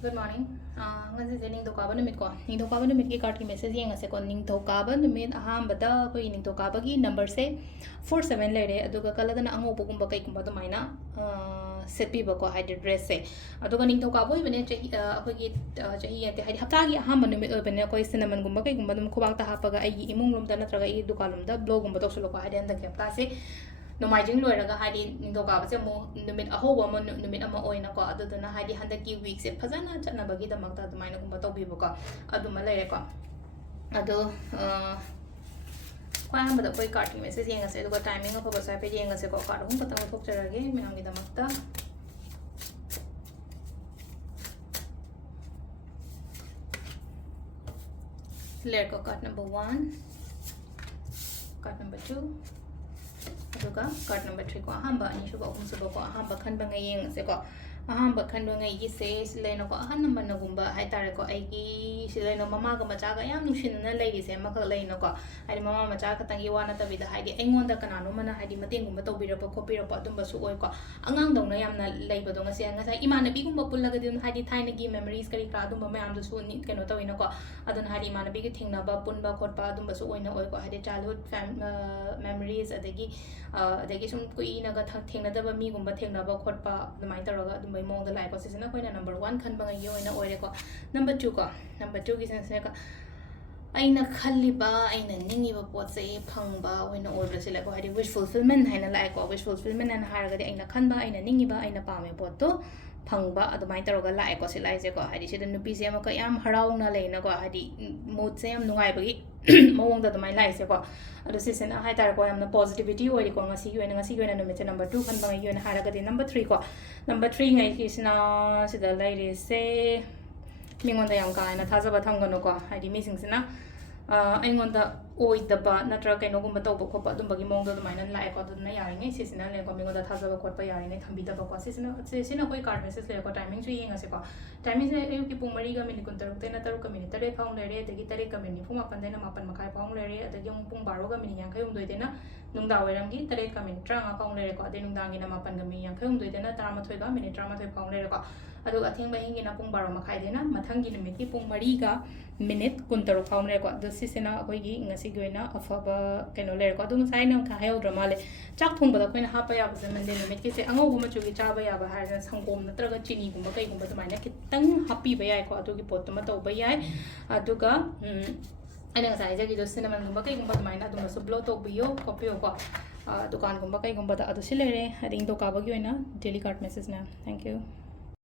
Good morning. Ngasigi ningthokaba numit ko. Ningthokaba numit ki card ki message yengase ko ningthokaba numit ahambada koi ningthokaba gi number se 47 lere aduga kaladana angopo gumba kai gumba dumaina setpi ba ko haide dress se aduga ningthokaba ibane chahi akoi gi chahi yate haide hapta gi ahamba numit ibane koi cinnamon gumba kai gumba dum khobak ta hapaga ai imung lum da natraga ai dukalum da blog gumba tosulo ko haide anda ke hapta se Nomaijing loiraga hadi ningthokaba se mo numit ahoba mo numit ama oina ko aduduna hadi handaki week se phajana chatnabagi damakta adumaina gumba tawbibo ko aduma leire ko ado kwai hambada koi card ki message yengase aduga timing of ba sai pe yengase ko card hum patang thokcharage minam gi damakta layer ko card number 1 card number 2 aduga card number 3 ko ahamba ani suba ahum suba ko ahamba khanba ngai yeng se ko ahamba khanba ngai gi se sileno ko ahan number na gumba hai tare ko ai gi sileno mama ga macha ga yam nushin na lei se makha leino ko ai mama macha ka tangi wana ta bida hai di engon da kana no mana hai di mateng gumba to bira ko pira ko adum ba su oi ko angang dong na yam na lei ba dong se nga sai imana bi gumba pullaga din hai di thaina gi memories kari ka dum ba mayam du su ni keno to ino ko adun hai di imana bi gi thingna ba punba khotpa adum ba su oi na oi ko hai di childhood memories adagi adagi sum kui na ga thengna da ba mi gumba thengna ba khotpa adumai taraga adum bai mong da lai ko sisina koina number 1 khan ba ngai oina oire ko number 2 ko number 2 gi sense ka aina khalliba aina ningi ba pot se phangba oina oibra sila ko hadi wish fulfillment haina lai ko wish fulfillment an haraga di aina khanba aina ningi ba aina pame pot to phangba adumai taraga lai ko silai je ko hadi sida nupi se ma ka yam harauna leina ko hadi mood se yam nungai bagi mawong da dumai lai se ko adu sisina hai tar ko yamna positivity oi ko ngasi yoina numit number 2 khan ba yoina haraga di number 3 ko number 3 ngai kisna sida lai re se mingonda yam ka na thaza ba thangano ko hadi mi singsina aingonda oi daba natra kaino gumba tawba khopa dum bagi mongda dumaina lai ko dun na yari ngai sisina le ko mingonda thaza ba khotpa yari ngai thambi daba ko sisina koi card message le ko timing chu yenga se ko timing se ayu ki pung mari ga minute kun taruk te na taruk ka minute tare phang le re dagi tare ka minute phuma pan de na mapan makai phang le re adagi pung baro ga minute yang khai doi de na nungda wairam gi tare ka minute tranga phang le re ko ade nungda gi na mapan ga mi yang khai doi de na 13 ga minute 13 phang le re ko adu athing ba hingi na pung baro makai de na mathang gi numit ki pung mari ga minute kun taruk phang le ko du sisina akoi gi ngasi goina afaba keno le ko dum sai nam kha hayo drama le chak thung ba da koina ha pa ya ba man de numit ki se ango guma chu gi cha ba ya ba ha na sangom na traga chini gumba kai gumba mai na kitang happy ba ya ko adu gi pot ma to ba ya adu ga ana sai ja gi do cinnamon gumba kai gumba mai na dum so blow to biyo copy ko dukan gumba kai gumba da adu silere ading to ka ba gi oina daily card message na thank you